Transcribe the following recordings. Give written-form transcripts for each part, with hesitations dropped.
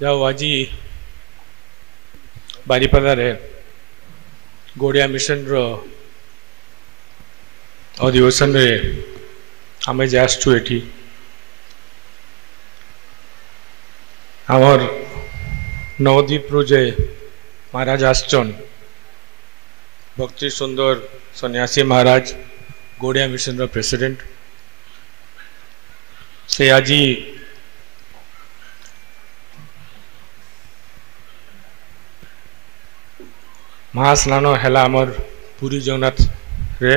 जाओ आज बारीपदारे गोड़िया मिशन रो अधिवेशन रे आमे जासु एठी आमर नवदीप रु जे महाराज आसचन भक्ति सुंदर सन्यासी महाराज गोड़िया मिशन रो प्रेसिडेंट से आज महास्नान है आमर पुरी जगन्नाथ रे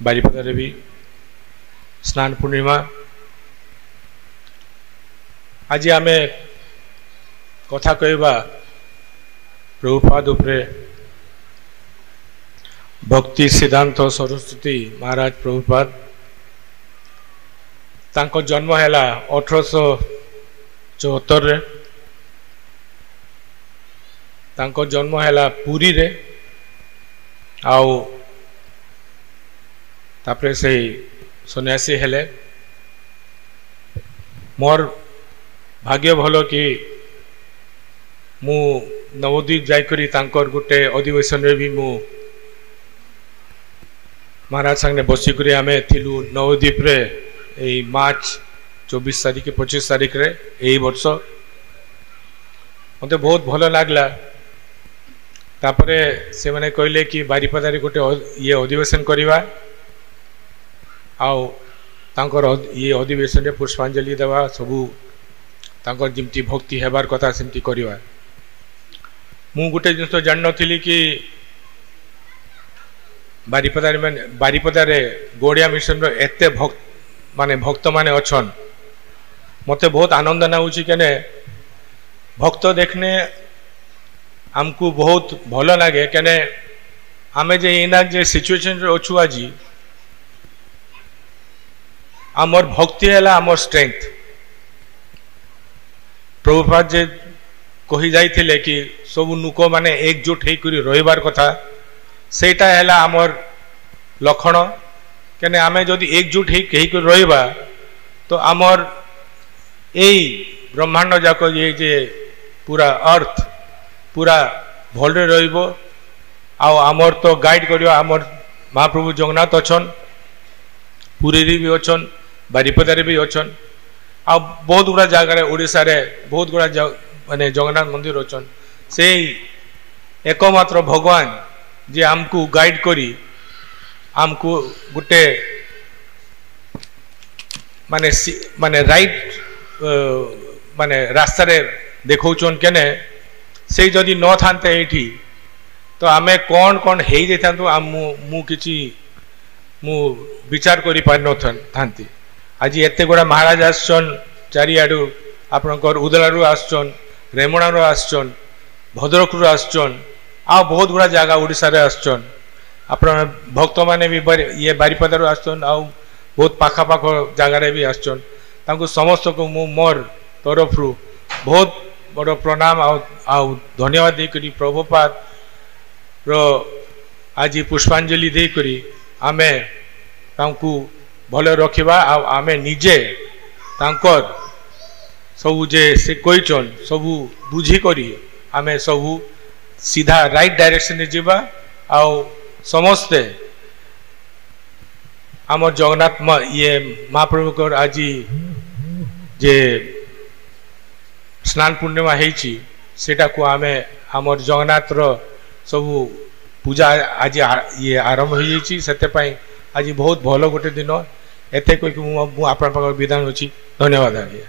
बारीपदारे भी स्नान पूर्णिमा आज आमे कथा कहवा प्रभुपाद उपरे भक्ति सिद्धांत सरस्वती महाराज प्रभुपाद तांको जन्म है 1874 रे तांको जन्म है पुरी रे आउ तापरे से सन्यासी हेले मोर भाग्य भलो कि मु नवदीप जाइकरी तांकर गुटे अधिवेशन रे भी मु महाराज संगे बसिकरी आमे थिलु नवदीप रे ए मार्च 24 तारिख 25 तारिख रे एई वर्ष मते बहुत भलो लागला तापरे से माने कहले कि बारीपदारे गोटे ये अधिवेशन करिवा आउ तांकर ये अधिवेशन रे पुष्पांजलि देवा सबू तांकर जिमती भक्ति हेबार कथा सेमती करिवा मु गोटे जिंस जान नथिली कि बारीपदारे गोड़िया मिशन रो एते भक्त माने अछन मते बहुत आनंद नाउची केने भक्त देखने हमको बहुत भलो लगे केने आमे जे इना जे सिचुएशन रे अछु आज आमर भक्ति है आमर स्ट्रेंथ प्रभुपाद जे कही जाइथिले कि सब नुक माने एकजुट होकर रहिबार कथा सेटा है आमर लक्षण केने आमे जदि एकजुट होकर रहिबा तो आमर एई ब्रह्मांड जाक ये जे पूरा अर्थ पूरा भलरे रहिबो आउ आमर तो गाइड करियो आमर महाप्रभु जगन्नाथ अछन पुरी भी अछन बारीपदारे भी अछन आ बहुत गुड़ा जगार ओडिशा रे बहुत गुड़ा माने जगन्नाथ मंदिर अछन से एकमात्र भगवान जे हमको गाइड करी हमको गुटे माने राइट माने रास्ता रे देखौचन केने से जदि न थांते एठी तो आमे कौन कौन हेई जेथांतु मु किछि मु विचार करि पार न थांती आज एते गोड़ा महाराज आसचन चारियाडू आपनकर उदलारू आसचन रेमणारू आसचन भद्रकरू आसचन आ बहुत गुड़ा जगह ओडिशा रे आसचन आपन भक्त माने भी ये बारीपदारू आसचन आ बहुत पाखा पाख जगह रे भी आसचन तांको समस्त को मु मोर तरफरु बहुत बड़ प्रणाम आउ धन्यवाद देकरी प्रभुपाद रो आज पुष्पांजलि देकरी आमे तांकु भले रखिबा आमे निजे तांकर सबू जे से कहिचन सबू बुझी करी आमे सबू सीधा राइट डायरेक्शन में जीवा आउ समस्ते आम जगन्नाथ ये महाप्रभु आज जे स्नान पूर्णिमा हेची सेटा को आमे हमर जगन्नाथ रो सबू पूजा आज ये आरंभ हो जाइए सेते पई आज बहुत भलो गोटे दिन एते कोई मु आपन पाख विधान अछि धन्यवाद आज्ञा।